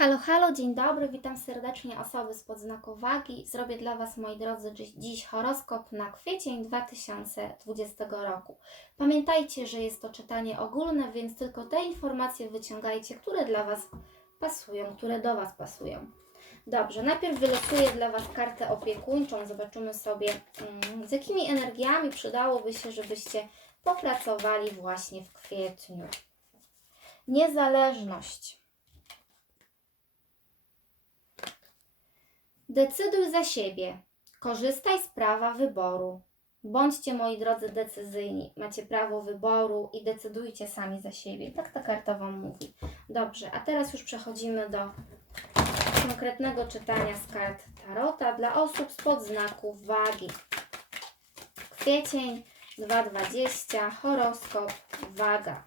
Halo, halo, dzień dobry, witam serdecznie osoby z podznaku wagi. Zrobię dla Was, moi drodzy, dziś, horoskop na kwiecień 2020 roku. Pamiętajcie, że jest to czytanie ogólne, więc tylko te informacje wyciągajcie, które dla Was pasują, które do Was pasują. Dobrze, najpierw wylosuję dla Was kartę opiekuńczą. Zobaczymy sobie, mm, z jakimi energiami przydałoby się, żebyście popracowali właśnie w kwietniu. Niezależność. Decyduj za siebie. Korzystaj z prawa wyboru. Bądźcie, moi drodzy, decyzyjni. Macie prawo wyboru i decydujcie sami za siebie. Tak ta karta Wam mówi. Dobrze, a teraz już przechodzimy do konkretnego czytania z kart Tarota dla osób spod znaku wagi. Kwiecień 220, horoskop, waga.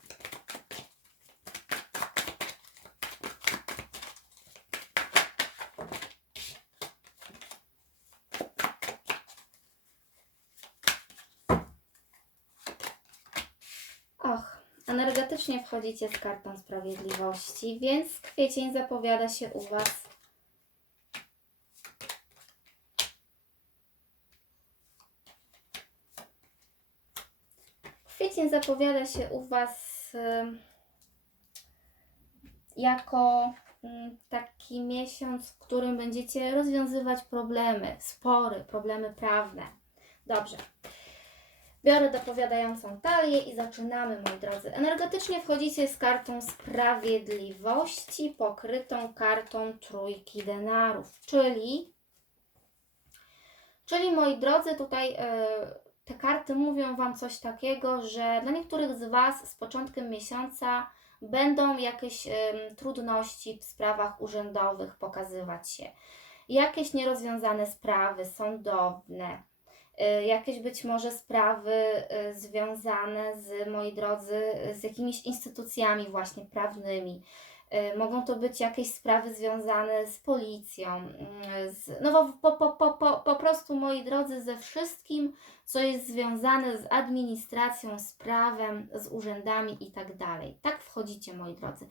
Energetycznie wchodzicie z kartą sprawiedliwości, więc kwiecień zapowiada się u Was Kwiecień zapowiada się u Was jako ym, taki miesiąc, w którym będziecie rozwiązywać problemy, spory, problemy prawne. Dobrze. Biorę dopowiadającą talię i zaczynamy, moi drodzy. Energetycznie wchodzicie z kartą sprawiedliwości, pokrytą kartą trójki denarów, czyli, czyli moi drodzy, tutaj e, te karty mówią Wam coś takiego, że dla niektórych z Was z początkiem miesiąca będą jakieś em, trudności w sprawach urzędowych pokazywać się. Jakieś nierozwiązane sprawy sądowne, jakieś być może sprawy y, związane z, moi drodzy, z jakimiś instytucjami właśnie prawnymi. Y, Mogą to być jakieś sprawy związane z policją, y, z, no po, po, po, po, po prostu, moi drodzy, ze wszystkim, co jest związane z administracją, z prawem, z urzędami i tak dalej. Tak wchodzicie, moi drodzy.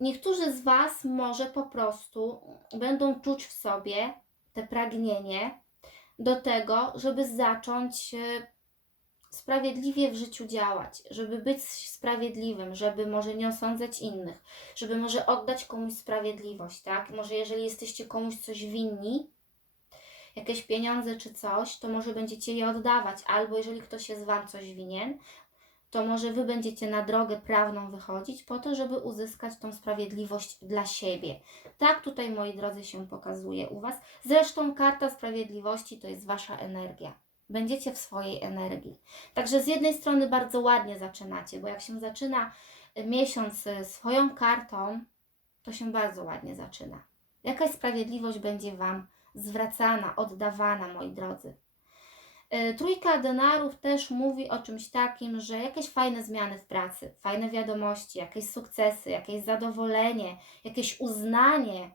Niektórzy z Was może po prostu będą czuć w sobie te pragnienie do tego, żeby zacząć sprawiedliwie w życiu działać, żeby być sprawiedliwym, żeby może nie osądzać innych, żeby może oddać komuś sprawiedliwość, tak? Może jeżeli jesteście komuś coś winni, jakieś pieniądze czy coś, to może będziecie je oddawać, albo jeżeli ktoś jest Wam coś winien, to może Wy będziecie na drogę prawną wychodzić po to, żeby uzyskać tą sprawiedliwość dla siebie. Tak tutaj, moi drodzy, się pokazuje u Was. Zresztą karta sprawiedliwości to jest Wasza energia. Będziecie w swojej energii. Także z jednej strony bardzo ładnie zaczynacie, bo jak się zaczyna y, miesiąc y, swoją kartą, to się bardzo ładnie zaczyna. Jakaś sprawiedliwość będzie Wam zwracana, oddawana, moi drodzy. Y, Trójka denarów też mówi o czymś takim, że jakieś fajne zmiany w pracy, fajne wiadomości, jakieś sukcesy, jakieś zadowolenie, jakieś uznanie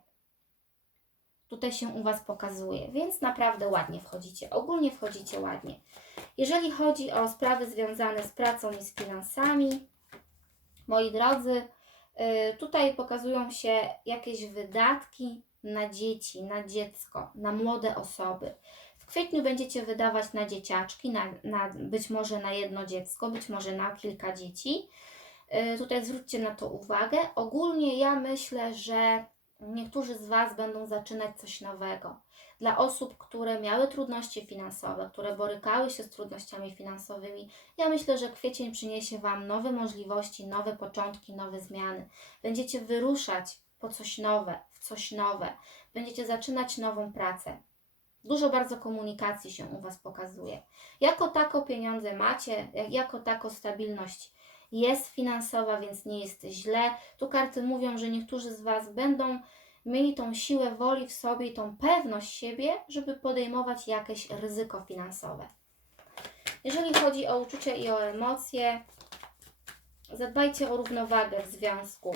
tutaj się u Was pokazuje, więc naprawdę ładnie wchodzicie. Ogólnie wchodzicie ładnie. Jeżeli chodzi o sprawy związane z pracą i z finansami, moi drodzy, y, tutaj pokazują się jakieś wydatki na dzieci, na dziecko, na młode osoby. W kwietniu będziecie wydawać na dzieciaczki, na, na, być może na jedno dziecko, być może na kilka dzieci. Y, Tutaj zwróćcie na to uwagę. Ogólnie ja myślę, że niektórzy z Was będą zaczynać coś nowego. Dla osób, które miały trudności finansowe, które borykały się z trudnościami finansowymi, ja myślę, że kwiecień przyniesie Wam nowe możliwości, nowe początki, nowe zmiany. Będziecie wyruszać po coś nowe, w coś nowe. Będziecie zaczynać nową pracę. Dużo bardzo komunikacji się u Was pokazuje. Jako tako pieniądze macie, jak- jako tako stabilność jest finansowa, więc nie jest źle. Tu karty mówią, że niektórzy z Was będą mieli tą siłę woli w sobie i tą pewność siebie, żeby podejmować jakieś ryzyko finansowe. Jeżeli chodzi o uczucia i o emocje, zadbajcie o równowagę w związku.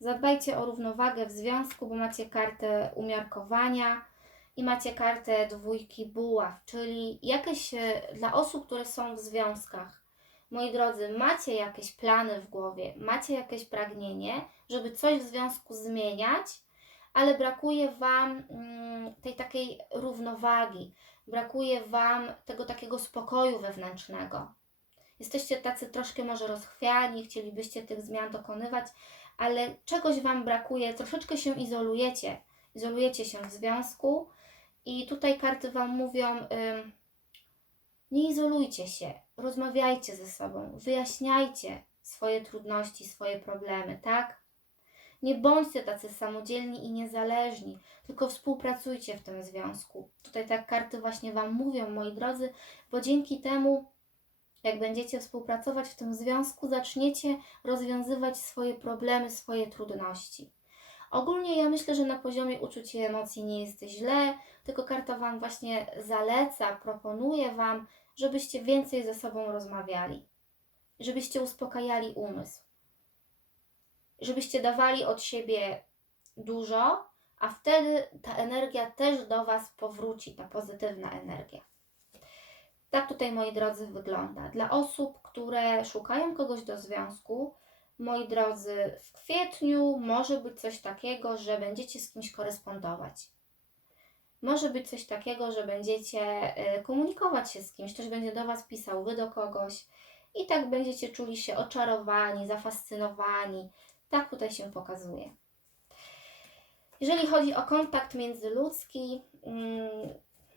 Zadbajcie o równowagę w związku, bo macie kartę umiarkowania i macie kartę dwójki buław, czyli jakieś e, dla osób, które są w związkach, moi drodzy, macie jakieś plany w głowie, macie jakieś pragnienie, żeby coś w związku zmieniać, ale brakuje Wam mm, tej takiej równowagi, brakuje Wam tego takiego spokoju wewnętrznego. Jesteście tacy troszkę może rozchwiani, chcielibyście tych zmian dokonywać, ale czegoś Wam brakuje, troszeczkę się izolujecie, izolujecie się w związku i tutaj karty Wam mówią, nie izolujcie się, rozmawiajcie ze sobą, wyjaśniajcie swoje trudności, swoje problemy, tak? Nie bądźcie tacy samodzielni i niezależni, tylko współpracujcie w tym związku. Tutaj tak karty właśnie Wam mówią, moi drodzy, bo dzięki temu, jak będziecie współpracować w tym związku, zaczniecie rozwiązywać swoje problemy, swoje trudności. Ogólnie ja myślę, że na poziomie uczuć i emocji nie jest źle, tylko karta Wam właśnie zaleca, proponuje Wam, żebyście więcej ze sobą rozmawiali, żebyście uspokajali umysł, żebyście dawali od siebie dużo, a wtedy ta energia też do Was powróci, ta pozytywna energia. Tak tutaj, moi drodzy, wygląda. Dla osób, które szukają kogoś do związku, moi drodzy, w kwietniu może być coś takiego, że będziecie z kimś korespondować. Może być coś takiego, że będziecie y, komunikować się z kimś, ktoś będzie do Was pisał, Wy do kogoś i tak będziecie czuli się oczarowani, zafascynowani. Tak tutaj się pokazuje. Jeżeli chodzi o kontakt międzyludzki, mm,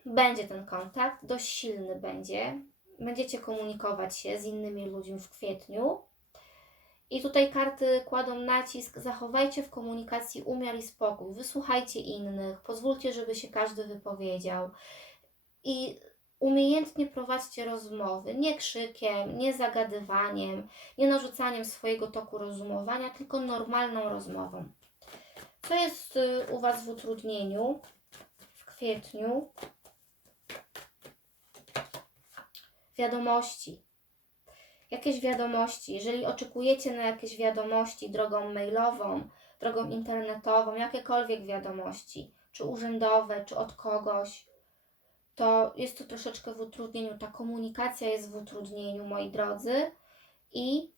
będzie ten kontakt, dość silny będzie. Będziecie komunikować się z innymi ludźmi w kwietniu. I tutaj karty kładą nacisk: zachowajcie w komunikacji umiar i spokój, wysłuchajcie innych, pozwólcie, żeby się każdy wypowiedział. I umiejętnie prowadźcie rozmowy, nie krzykiem, nie zagadywaniem, nie narzucaniem swojego toku rozumowania, tylko normalną rozmową. Co jest y, u Was w utrudnieniu w kwietniu? Wiadomości. Jakieś wiadomości. Jeżeli oczekujecie na jakieś wiadomości drogą mailową, drogą internetową, jakiekolwiek wiadomości, czy urzędowe, czy od kogoś, to jest to troszeczkę w utrudnieniu. Ta komunikacja jest w utrudnieniu, moi drodzy, i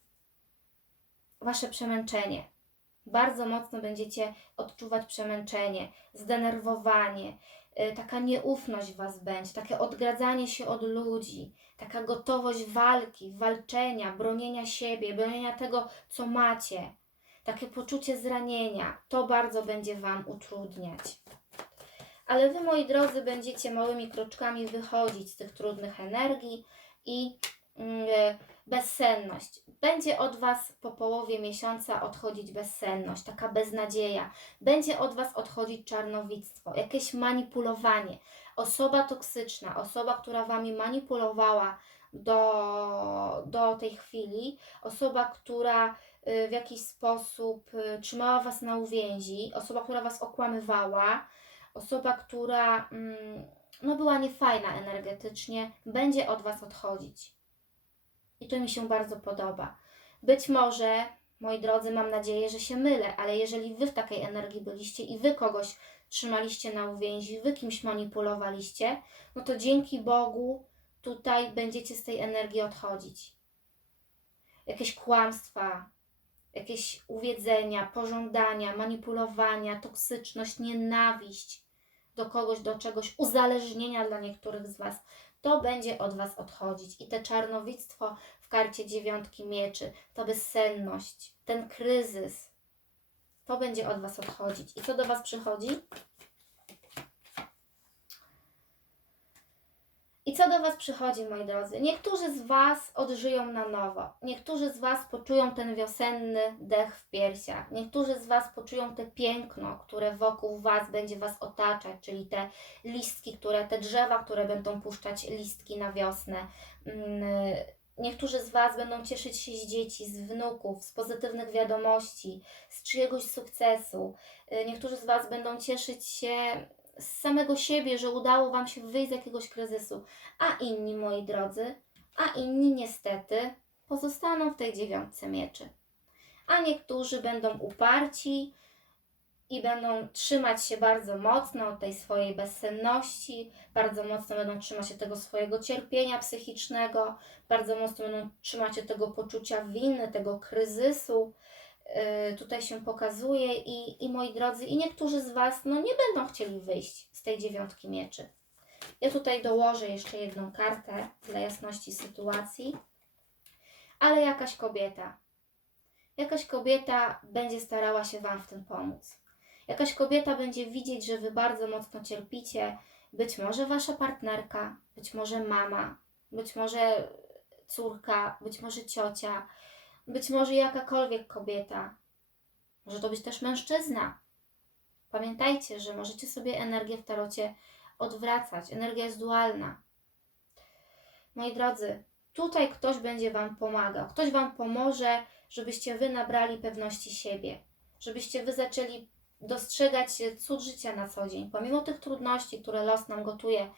wasze przemęczenie. Bardzo mocno będziecie odczuwać przemęczenie, zdenerwowanie, y, taka nieufność was będzie, takie odgradzanie się od ludzi, taka gotowość walki, walczenia, bronienia siebie, bronienia tego, co macie, takie poczucie zranienia. To bardzo będzie wam utrudniać. Ale wy, moi drodzy, będziecie małymi kroczkami wychodzić z tych trudnych energii i mm, bezsenność. Będzie od Was po połowie miesiąca odchodzić bezsenność, taka beznadzieja. Będzie od Was odchodzić czarnowictwo, jakieś manipulowanie. Osoba toksyczna, osoba, która Wami manipulowała do, do tej chwili, osoba, która y, w jakiś sposób y, trzymała Was na uwięzi, osoba, która Was okłamywała, osoba, która mm, no, była niefajna energetycznie, będzie od Was odchodzić. I to mi się bardzo podoba. Być może, moi drodzy, mam nadzieję, że się mylę, ale jeżeli Wy w takiej energii byliście i Wy kogoś trzymaliście na uwięzi, Wy kimś manipulowaliście, no to dzięki Bogu tutaj będziecie z tej energii odchodzić. Jakieś kłamstwa, jakieś uwiedzenia, pożądania, manipulowania, toksyczność, nienawiść do kogoś, do czegoś, uzależnienia dla niektórych z Was, to będzie od Was odchodzić. I te czarnowictwo w karcie dziewiątki mieczy, to bezsenność, ten kryzys, to będzie od Was odchodzić. I co do Was przychodzi? I co do Was przychodzi, moi drodzy? Niektórzy z Was odżyją na nowo. Niektórzy z Was poczują ten wiosenny dech w piersiach. Niektórzy z Was poczują te piękno, które wokół Was będzie Was otaczać, czyli te listki, które, te drzewa, które będą puszczać listki na wiosnę. Mm, Niektórzy z Was będą cieszyć się z dzieci, z wnuków, z pozytywnych wiadomości, z czyjegoś sukcesu. Y, Niektórzy z Was będą cieszyć się z samego siebie, że udało Wam się wyjść z jakiegoś kryzysu, a inni, moi drodzy, a inni niestety pozostaną w tej dziewiątce mieczy. A niektórzy będą uparci i będą trzymać się bardzo mocno tej swojej bezsenności, bardzo mocno będą trzymać się tego swojego cierpienia psychicznego, bardzo mocno będą trzymać się tego poczucia winy, tego kryzysu. Yy, tutaj się pokazuje i, i moi drodzy, i niektórzy z Was no, nie będą chcieli wyjść z tej dziewiątki mieczy. Ja tutaj dołożę jeszcze jedną kartę dla jasności sytuacji, ale jakaś kobieta, jakaś kobieta będzie starała się Wam w tym pomóc. Jakaś kobieta będzie widzieć, że Wy bardzo mocno cierpicie, być może Wasza partnerka, być może mama, być może córka, być może ciocia, być może jakakolwiek kobieta. Może to być też mężczyzna. Pamiętajcie, że możecie sobie energię w tarocie odwracać. Energia jest dualna. Moi drodzy, tutaj ktoś będzie Wam pomagał. Ktoś Wam pomoże, żebyście Wy nabrali pewności siebie. Żebyście Wy zaczęli dostrzegać cud życia na co dzień. Pomimo tych trudności, które los nam gotuje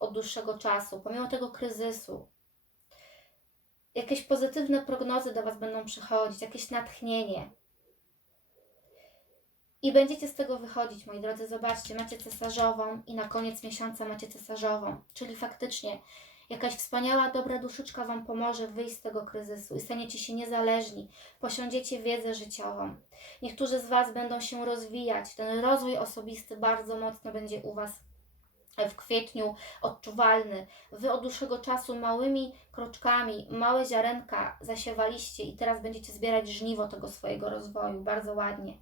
od dłuższego czasu, pomimo tego kryzysu, jakieś pozytywne prognozy do Was będą przychodzić, jakieś natchnienie. I będziecie z tego wychodzić, moi drodzy. Zobaczcie, macie cesarzową i na koniec miesiąca macie cesarzową. Czyli faktycznie jakaś wspaniała, dobra duszyczka Wam pomoże wyjść z tego kryzysu i staniecie się niezależni, posiądziecie wiedzę życiową. Niektórzy z Was będą się rozwijać. Ten rozwój osobisty bardzo mocno będzie u Was w kwietniu odczuwalny. Wy od dłuższego czasu małymi kroczkami, małe ziarenka zasiewaliście i teraz będziecie zbierać żniwo tego swojego rozwoju. Bardzo ładnie.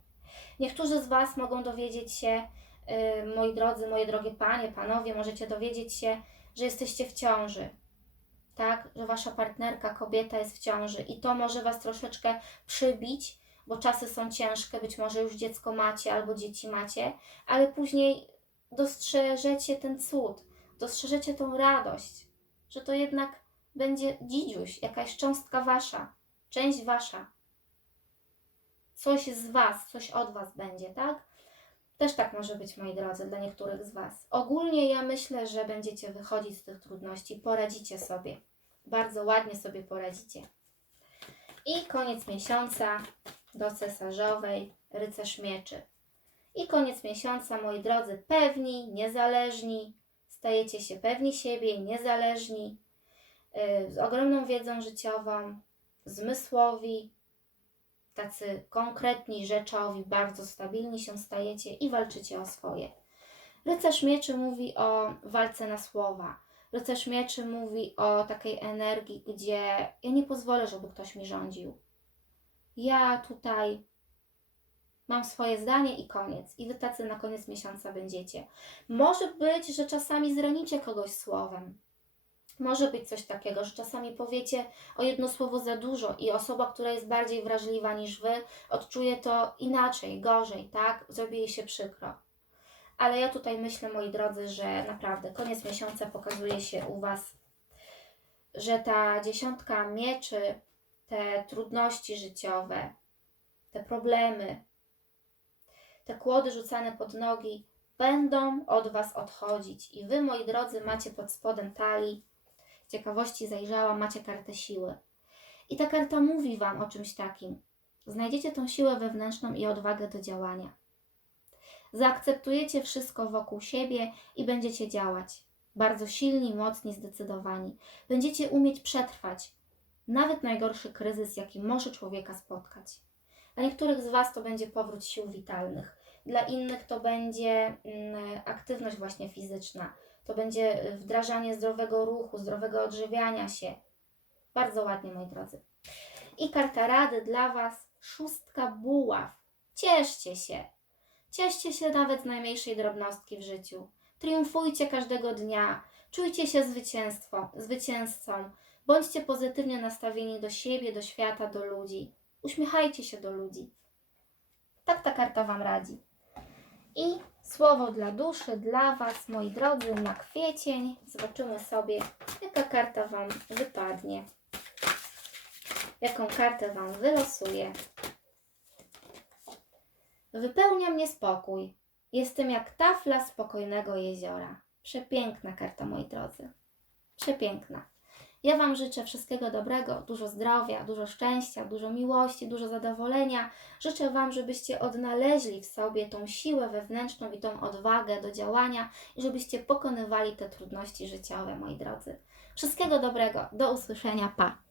Niektórzy z Was mogą dowiedzieć się, yy, moi drodzy, moje drogie panie, panowie, możecie dowiedzieć się, że jesteście w ciąży. Tak, że wasza partnerka, kobieta jest w ciąży i to może Was troszeczkę przybić, bo czasy są ciężkie, być może już dziecko macie albo dzieci macie, ale później dostrzeżecie ten cud, dostrzeżecie tą radość, że to jednak będzie dzidziuś, jakaś cząstka wasza, część wasza. Coś z was, coś od was będzie, tak? Też tak może być, moi drodzy, dla niektórych z was. Ogólnie ja myślę, że będziecie wychodzić z tych trudności, poradzicie sobie. Bardzo ładnie sobie poradzicie. I koniec miesiąca do cesarzowej, rycerz mieczy. I koniec miesiąca, moi drodzy, pewni, niezależni, stajecie się pewni siebie, niezależni, yy, z ogromną wiedzą życiową, zmysłowi, tacy konkretni, rzeczowi, bardzo stabilni się stajecie i walczycie o swoje. Rycerz mieczy mówi o walce na słowa. Rycerz mieczy mówi o takiej energii, gdzie ja nie pozwolę, żeby ktoś mi rządził. Ja tutaj mam swoje zdanie i koniec. I wy tacy na koniec miesiąca będziecie. Może być, że czasami zranicie kogoś słowem. Może być coś takiego, że czasami powiecie o jedno słowo za dużo i osoba, która jest bardziej wrażliwa niż wy, odczuje to inaczej, gorzej, tak? Zrobi jej się przykro. Ale ja tutaj myślę, moi drodzy, że naprawdę koniec miesiąca pokazuje się u was, że ta dziesiątka mieczy, te trudności życiowe, te problemy, te kłody rzucane pod nogi będą od Was odchodzić. I Wy, moi drodzy, macie pod spodem talii, z ciekawości zajrzałam, macie kartę siły. I ta karta mówi Wam o czymś takim. Znajdziecie tą siłę wewnętrzną i odwagę do działania. Zaakceptujecie wszystko wokół siebie i będziecie działać. Bardzo silni, mocni, zdecydowani. Będziecie umieć przetrwać nawet najgorszy kryzys, jaki może człowieka spotkać. Dla niektórych z Was to będzie powrót sił witalnych, dla innych to będzie mm, aktywność właśnie fizyczna, to będzie wdrażanie zdrowego ruchu, zdrowego odżywiania się. Bardzo ładnie, moi drodzy. I karta rady dla Was, szóstka buław. Cieszcie się. Cieszcie się nawet z najmniejszej drobnostki w życiu. Triumfujcie każdego dnia. Czujcie się zwycięstwo, zwycięzcą. Bądźcie pozytywnie nastawieni do siebie, do świata, do ludzi. Uśmiechajcie się do ludzi. Tak ta karta Wam radzi. I słowo dla duszy, dla Was, moi drodzy, na kwiecień. Zobaczymy sobie, jaka karta Wam wypadnie. Jaką kartę Wam wylosuje. Wypełnia mnie spokój. Jestem jak tafla spokojnego jeziora. Przepiękna karta, moi drodzy. Przepiękna. Ja Wam życzę wszystkiego dobrego, dużo zdrowia, dużo szczęścia, dużo miłości, dużo zadowolenia. Życzę Wam, żebyście odnaleźli w sobie tą siłę wewnętrzną i tą odwagę do działania i żebyście pokonywali te trudności życiowe, moi drodzy. Wszystkiego dobrego, do usłyszenia, pa!